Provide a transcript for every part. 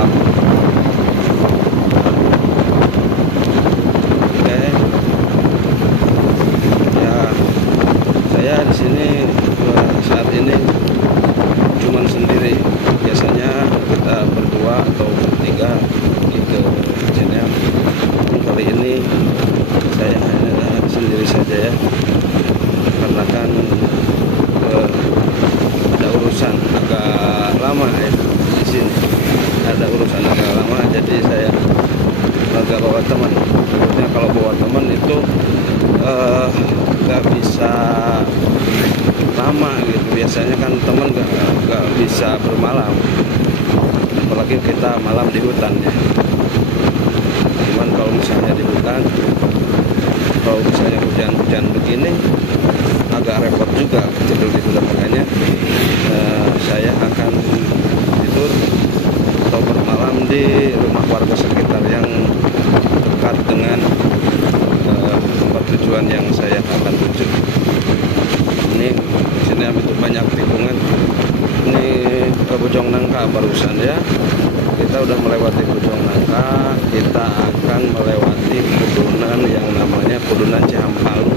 gelap. Oke. Ya, saya di sini saat ini cuman sendiri. Biasanya kita berdua atau bertiga pergi ke sini. Kali ini saya hanya sendiri saja ya, karena kan ada urusan agak lama ya di sini. Ada urusan agak lama, jadi saya agak bawa teman. Maksudnya kalau bawa teman itu nggak bisa lama gitu. Biasanya kan teman nggak bisa bermalam, apalagi kita malam di hutan ya. Cuman kalau misalnya di hutan, kalau misalnya hujan-hujan begini agak repot juga tidur di hutan. Makanya saya akan tidur atau bermalam di rumah warga sekitar yang dekat dengan tempat tujuan yang saya akan tuju. Ini di sini banyak tikungan. Ini ke Bojong Nangka barusan ya. Kita udah melewati Bojong Nangka, kita akan melewati pedunan yang namanya Pedunan Cihampalu.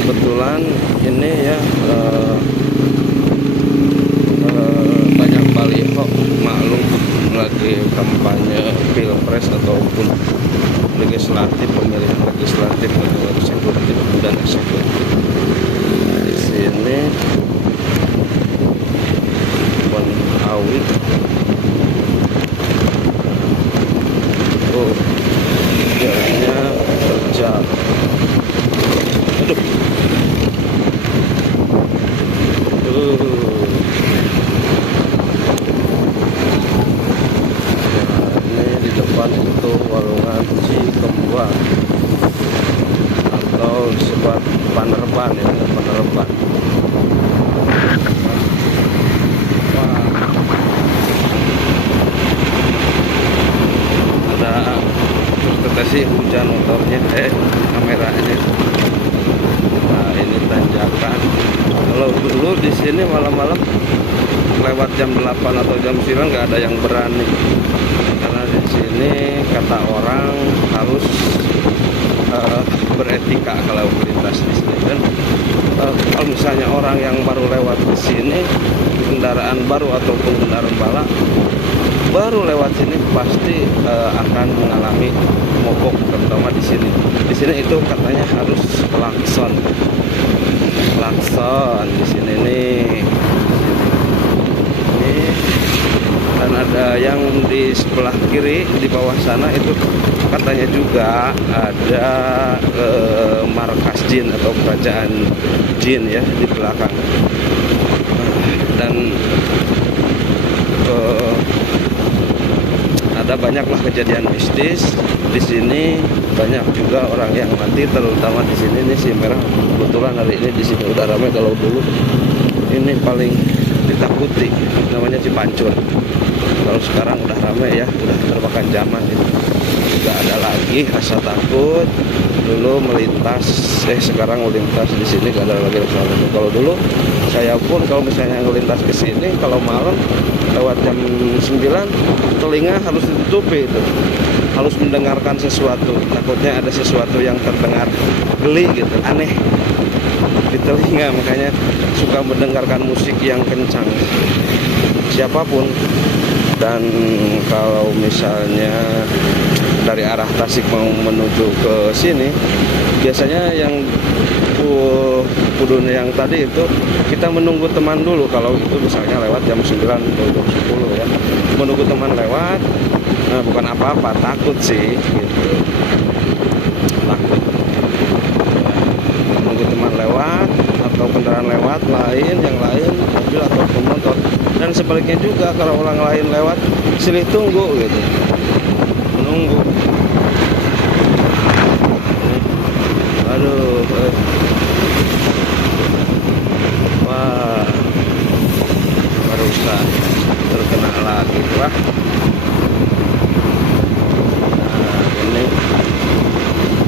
Kebetulan ini ya banyak baliho, maklum lagi kampanye pilpres ataupun legislatif, pemilihan legislatif atau eksekutif dan eksekutif. Nah, di sini pohon awit. Oh, jalannya terjal. Aduh. Ini di depan itu Walungan Cikembang atau disebut Panerban ya, Panerban. Ada deteksi hujan motornya, kameranya. Nah, ini tanjakan. Kalau dulu di sini malam-malam lewat jam 8 atau jam 9 nggak ada yang berani, karena di sini kata orang harus beretika kalau melintas di sini. Dan kalau misalnya orang yang baru lewat di sini, kendaraan baru ataupun kendaraan balap baru lewat sini pasti akan mengalami mogok, terutama di sini. Di sini itu katanya harus klakson di sini nih. Ini dan ada yang di sebelah kiri di bawah sana itu katanya juga ada markas jin atau kerajaan jin ya di belakang. Dan ada banyaklah kejadian mistis di sini, banyak juga orang yang mati, terutama di sini nih si Merah. Kebetulan hari ini di sini udah ramai. Kalau dulu ini paling ditakuti, namanya Cipancur. Kalau sekarang udah ramai ya, udah termakan zaman gitu. Nggak ada lagi rasa takut. Dulu melintas, sekarang melintas di sini nggak ada lagi rasa takut. Kalau dulu saya pun kalau misalnya melintas ke sini kalau malam lewat jam 9, telinga harus ditutupi itu, harus mendengarkan sesuatu. Takutnya ada sesuatu yang terdengar geli gitu, aneh di telinga. Makanya suka mendengarkan musik yang kencang siapapun. Dan kalau misalnya dari arah Tasik mau menuju ke sini, biasanya yang Pudun yang tadi itu kita menunggu teman dulu. Kalau itu misalnya lewat jam 9 atau jam 10 ya, menunggu teman lewat. Nah, bukan apa-apa, takut sih gitu, takut menunggu teman lewat atau kendaraan lewat lain, yang lain mobil ataupun motor. Dan sebaliknya juga, kalau orang lain lewat silih tunggu gitu, menunggu. Aduh, wah, barusan terkena lagi. Wah, nah ini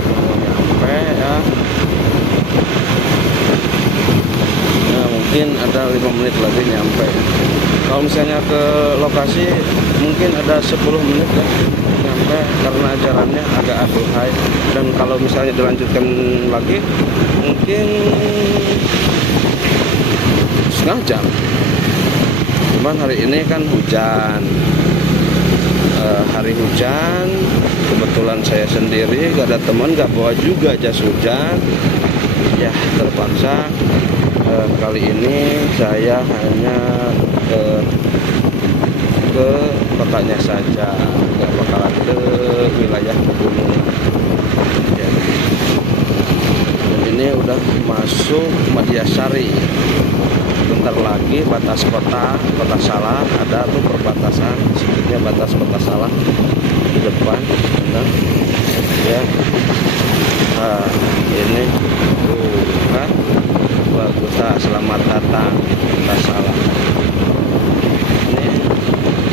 mau nyampe ya. Nah, mungkin ada 5 menit menit lagi nyampe. Kalau misalnya ke lokasi mungkin ada 10 menit ya nyampe, karena jalannya agak aduhai. Dan kalau misalnya dilanjutkan lagi mungkin setengah jam. Cuman hari ini kan hujan, hari hujan, kebetulan saya sendiri, gak ada teman, gak bawa juga jas hujan. Ya terpaksa kali ini saya hanya ke kotanya saja, nggak bakalan ke wilayah pegunungan ya. Dan ini udah masuk Madiasari, bentar lagi batas kota Salah, ada tuh perbatasan sedikitnya batas kota Salah di depan. Nah, ya ini kan bagus, selamat datang kota Salah. Ini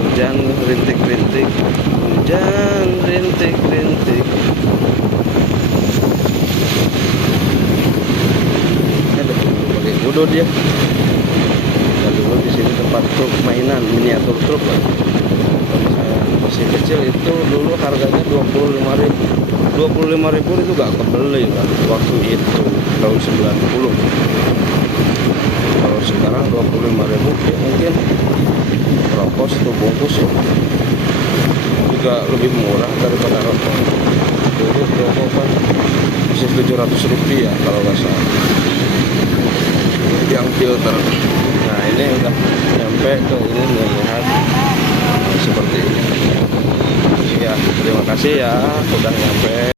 hujan rintik-rintik, hujan rintik-rintik. Aduh, pakai kudo dia. Dan dulu di sini tempat truk mainan, miniatur truk lah. Saya masih kecil itu dulu harganya 25.000 itu gak kebeli kan waktu itu tahun 90. Kalau sekarang 25.000 ya mungkin rokok satu bungkus ya juga lebih murah daripada rokok. Dulu rokok kan bisa 700 rupiah kalau nggak salah yang filter. Nah ini udah nyampe ke ini, melihat seperti ini ya. Terima kasih ya udah nyampe.